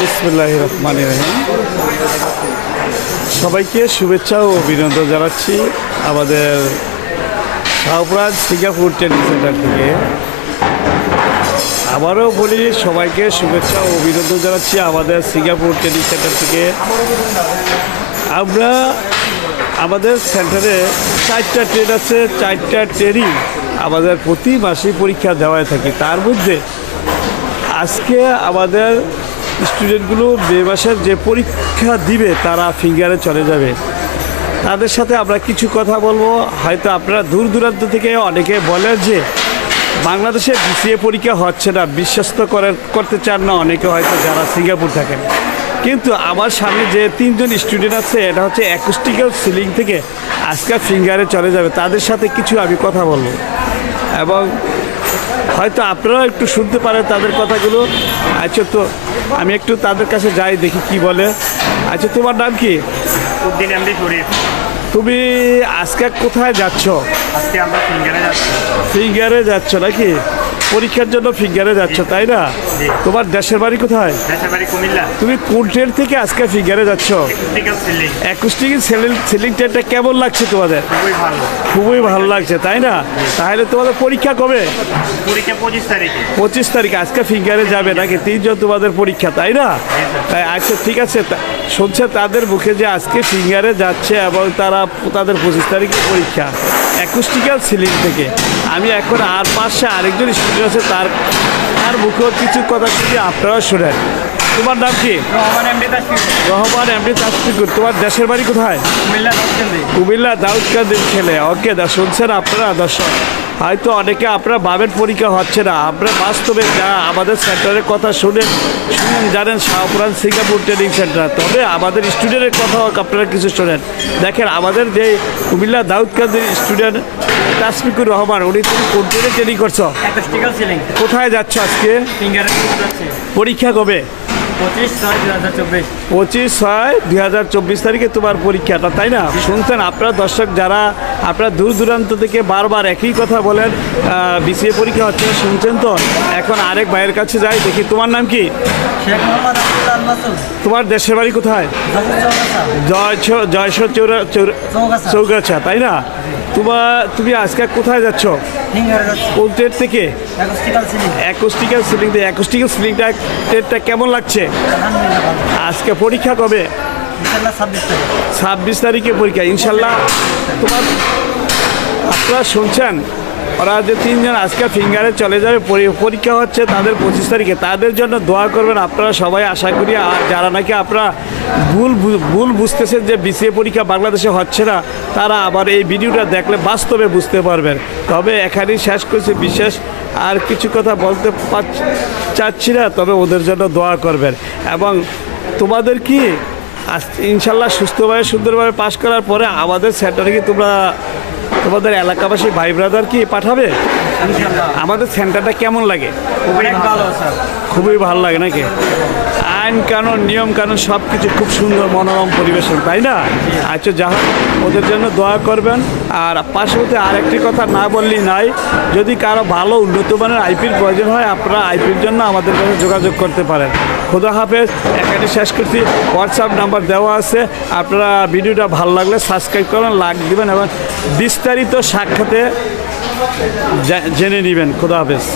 বিসমিল্লাহির রহমানির রহিম। সবাইকে শুভেচ্ছা ও অভিনন্দন জানাচ্ছি আমাদের শাহপুরান সিঙ্গাপুর ট্রেনিং সেন্টার থেকে। আবারও বলি সবাইকে শুভেচ্ছা ও অভিনন্দন জানাচ্ছি আমাদের সিঙ্গাপুর ট্রেনিং সেন্টার থেকে। আমরা আমাদের সেন্টারে 4টা ট্রেন আছে, 4টা ট্রেনই আমাদের প্রতি মাসে পরীক্ষা দেওয়ায় থাকি। তার মধ্যে আজকে আমাদের স্টুডেন্টগুলো মে মাসের যে পরীক্ষা দিবে তারা ফিঙ্গারে চলে যাবে। তাদের সাথে আমরা কিছু কথা বলবো। হয়তো আপনারা দূর দূরান্ত থেকে অনেকে বলেন যে বাংলাদেশে বিসিএ পরীক্ষা হচ্ছে না, বিশ্বাস তো করতে চান না অনেকে, হয়তো যারা সিঙ্গাপুর থাকেন। কিন্তু আমার সামনে যে 3জন স্টুডেন্ট আছে, এটা হচ্ছে অ্যাকুস্টিক্যাল সিলিং থেকে আজকে ফিঙ্গারে চলে যাবে। তাদের সাথে কিছু আমি কথা বলবো এবং হয়তো আপনারাও একটু শুনতে পারেন তাদের কথাগুলো। আচ্ছা, তো আমি একটু তাদের কাছে যাই, দেখি কি বলে। আচ্ছা, তোমার নাম কি? উদ্দিন এমডি শরীফ। তুমি আজকে কোথায় যাচ্ছ? আজকে আমরা ফিঙ্গারে যাচ্ছি। ফিঙ্গারে যাচ্ছ নাকি? পরীক্ষার জন্য ফিঙ্গারে যাচ্ছ, তাই না? তোমার দেশের বাড়ি কোথায়? দেশের বাড়ি কুমিল্লা। তুমি কোন ট্রেন থেকে আজকে ফিঙ্গারে যাচ্ছ? অ্যাকুস্টিক্যাল সিলিং ট্রেনটা কেমন লাগছে তোমাদের? খুবই ভালো। খুবই ভালো লাগছে, তাই না? তাহলে তোমাদের পরীক্ষা কবে? পরীক্ষা 25 তারিখে। 25 তারিখে আজকে ফিঙ্গারে যাবে নাকি? 3জন তোমাদের পরীক্ষা, তাই না? আচ্ছা, ঠিক আছে। শুনছে তাদের মুখে যে আজকে ফিঙ্গারে যাচ্ছে এবং তাদের 25 তারিখে পরীক্ষা অ্যাকুস্টিক্যাল সিলিং থেকে। আমি এখন আর পাশে আরেকজন স্টুডেন্ট আছে, তার মুখেও কিছু কথা যদি আপনারা শোনেন। তোমার নাম কি? রহমান এমডি তাসফিকুর। তোমার দেশের বাড়ি কোথায়? কুমিল্লা দাউদকান্দির ছেলে। ওকে, শুনছেন আপনারা দর্শক? হয়তো অনেকে আপনারা ভাবেন পরীক্ষা হচ্ছে না, আপনারা বাস্তবে যা আমাদের সেন্টারের কথা শুনেন জানেন শাহপুরান সিঙ্গাপুর ট্রেনিং সেন্টার। তবে আমাদের স্টুডেন্টের কথাও আপনারা কিছু শোনেন। দেখেন, আমাদের যে কুমিল্লা দাউদকান্দির স্টুডেন্ট তাসফিকুর রহমান, উনি তুমি কোন ট্রেনে ট্রেনিং করছো? কোথায় যাচ্ছ আজকে? পরীক্ষা কবে? 25/6/2024 তারিখে তোমার পরীক্ষাটা, তাই না? শুনছেন আপনারা দর্শক, যারা আপনারা দূর দূরান্ত থেকে বারবার একই কথা বলেন বিসিএ পরীক্ষা হচ্ছে, শুনছেন তো? এখন আরেক ভাইয়ের কাছে যাই, দেখি। তোমার নাম কি? তোমার দেশের বাড়ি কোথায়? জয়সর চৌগাছা, তাই না? তুমি আজকে কোথায় যাচ্ছ? কোন ট্রেন থেকে? অ্যাকুস্টিক্যাল সিলিং থেকে। অ্যাকুস্টিক্যাল সিলিংটা ট্রেনটা কেমন লাগছে? আজকে পরীক্ষা কবে? 26 তারিখে পরীক্ষা ইনশাল্লাহ। আপনারা শুনছেন, ওরা যে 3জন আজকে ফিঙ্গারে চলে যাবে, পরীক্ষা হচ্ছে তাদের 25 তারিখে। তাদের জন্য দোয়া করবেন আপনারা সবাই, আশা করি। আর যারা নাকি আপনারা ভুল বুঝতেছেন যে বিসিএ পরীক্ষা বাংলাদেশে হচ্ছে না, তারা আবার এই ভিডিওটা দেখলে বাস্তবে বুঝতে পারবেন। তবে এখানেই শেষ করছি, বিশেষ আর কিছু কথা বলতে চাচ্ছি না। তবে ওদের জন্য দোয়া করবেন এবং তোমাদের কি ইনশাল্লাহ সুস্থভাবে সুন্দরভাবে পাশ করার পরে আমাদের সেন্টারে কি তোমাদের এলাকাবাসী ভাই ব্রাদার কি পাঠাবে? আমাদের সেন্টারটা কেমন লাগে? খুবই ভালো লাগে নাকি? আইন কানুন নিয়ম কানুন সব কিছু খুব সুন্দর, মনোরম পরিবেশন, তাই না? আচ্ছা, যা হোক, ওদের জন্য দোয়া করবেন। আর পাশাপাশি আরেকটি কথা না বললেই নাই, যদি কারো ভালো উন্নত মানের আইপির প্রয়োজন হয়, আপনারা আইপির জন্য আমাদের কাছে যোগাযোগ করতে পারেন। খোদা হাফেজ। এখানে শেষ করছি। হোয়াটসঅ্যাপ নাম্বার দেওয়া আছে, আপনারা ভিডিওটা ভালো লাগলে সাবস্ক্রাইব করবেন, লাইক দিবেন এবং বিস্তারিত সাক্ষাতে জেনে নেবেন। খোদা হাফেজ।